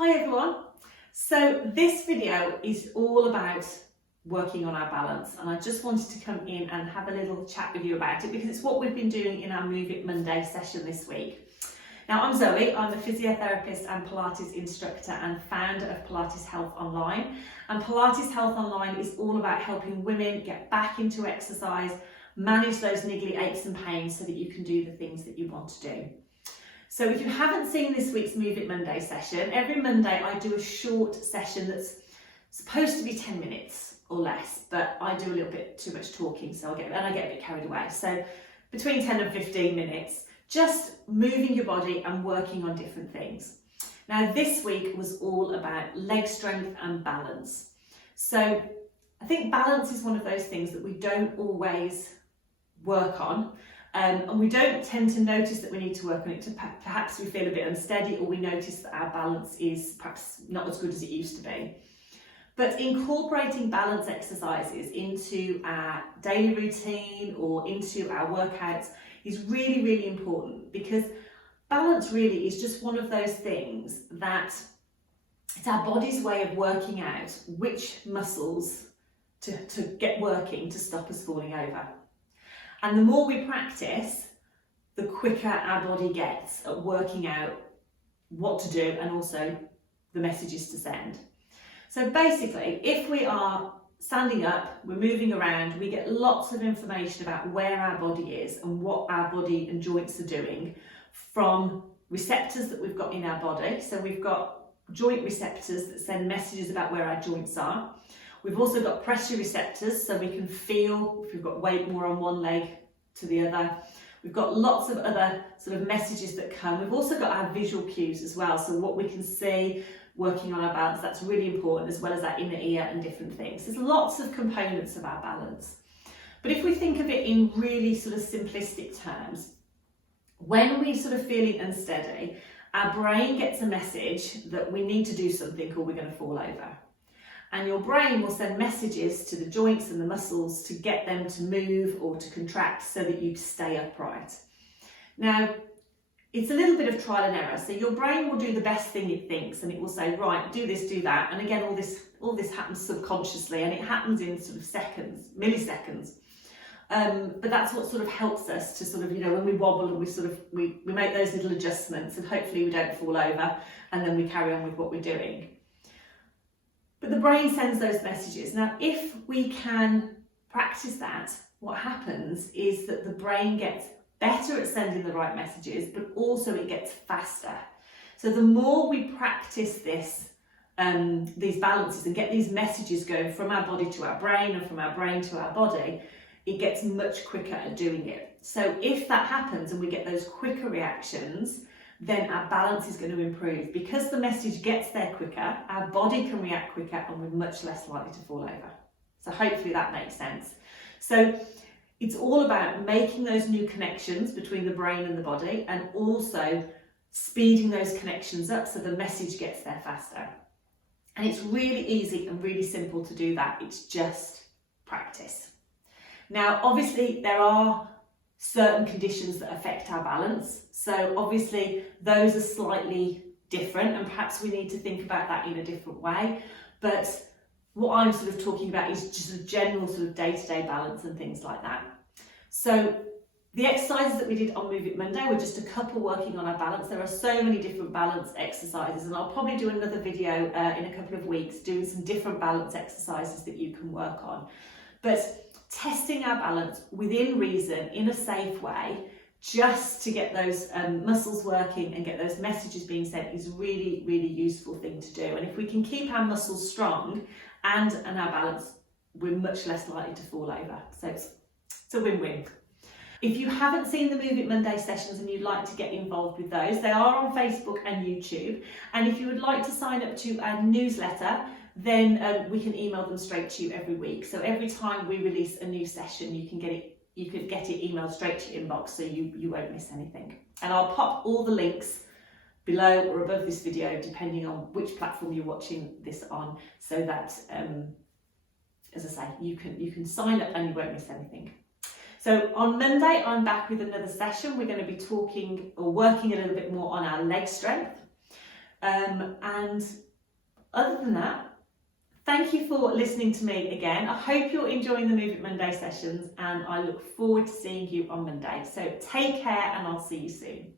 Hi everyone. So this video is all about working on our balance, and I just wanted to come in and have a little chat with you about it because it's what we've been doing in our Move It Monday session this week. Now I'm Zoe, I'm a physiotherapist and Pilates instructor and founder of Pilates Health Online, and Pilates Health Online is all about helping women get back into exercise, manage those niggly aches and pains so that you can do the things that you want to do. So if you haven't seen this week's Move It Monday session, every Monday I do a short session that's supposed to be 10 minutes or less, but I do a little bit too much talking, so I get a bit carried away. So between 10 and 15 minutes, just moving your body and working on different things. Now this week was all about leg strength and balance. So I think balance is one of those things that we don't always work on. And we don't tend to notice that we need to work on it. Perhaps we feel a bit unsteady, or we notice that our balance is perhaps not as good as it used to be. But incorporating balance exercises into our daily routine or into our workouts is really, really important, because balance really is just one of those things that it's our body's way of working out which muscles to get working to stop us falling over. And the more we practice, the quicker our body gets at working out what to do and also the messages to send. So basically, if we are standing up, we're moving around, we get lots of information about where our body is and what our body and joints are doing from receptors that we've got in our body. So we've got joint receptors that send messages about where our joints are. We've also got pressure receptors, so we can feel if we've got weight more on one leg to the other. We've got lots of other sort of messages that come. We've also got our visual cues as well, so what we can see working on our balance, that's really important, as well as our inner ear and different things. There's lots of components of our balance. But if we think of it in really sort of simplistic terms, when we're sort of feeling unsteady, our brain gets a message that we need to do something or we're going to fall over. And your brain will send messages to the joints and the muscles to get them to move or to contract so that you stay upright. Now, it's a little bit of trial and error. So your brain will do the best thing it thinks, and it will say, right, do this, do that. And again, all this happens subconsciously, and it happens in sort of seconds, milliseconds. But that's what sort of helps us to sort of, you know, when we wobble and we make those little adjustments, and hopefully we don't fall over, and then we carry on with what we're doing. But the brain sends those messages. Now, if we can practice that, what happens is that the brain gets better at sending the right messages, but also it gets faster. So the more we practice this, these balances and get these messages going from our body to our brain and from our brain to our body, it gets much quicker at doing it. So if that happens and we get those quicker reactions, then our balance is going to improve. Because the message gets there quicker, our body can react quicker, and we're much less likely to fall over. So hopefully that makes sense. So it's all about making those new connections between the brain and the body, and also speeding those connections up so the message gets there faster. And it's really easy and really simple to do that. It's just practice. Now, obviously there are certain conditions that affect our balance. So obviously those are slightly different, and perhaps we need to think about that in a different way. But what I'm sort of talking about is just a general sort of day-to-day balance and things like that. So the exercises that we did on Move It Monday were just a couple working on our balance. There are so many different balance exercises, and I'll probably do another video in a couple of weeks doing some different balance exercises that you can work on. But testing our balance within reason, in a safe way, just to get those muscles working and get those messages being sent is really, really useful thing to do. And if we can keep our muscles strong and our balance, we're much less likely to fall over. So it's a win-win. If you haven't seen the Move It Monday sessions and you'd like to get involved with those, they are on Facebook and YouTube. And if you would like to sign up to our newsletter, then we can email them straight to you every week. So every time we release a new session, you could get it emailed straight to your inbox, so you won't miss anything. And I'll pop all the links below or above this video, depending on which platform you're watching this on, so that, as I say, you can sign up and you won't miss anything. So on Monday, I'm back with another session. We're going to be talking or working a little bit more on our leg strength. And other than that, thank you for listening to me again. I hope you're enjoying the Move It Monday sessions, and I look forward to seeing you on Monday. So take care, and I'll see you soon.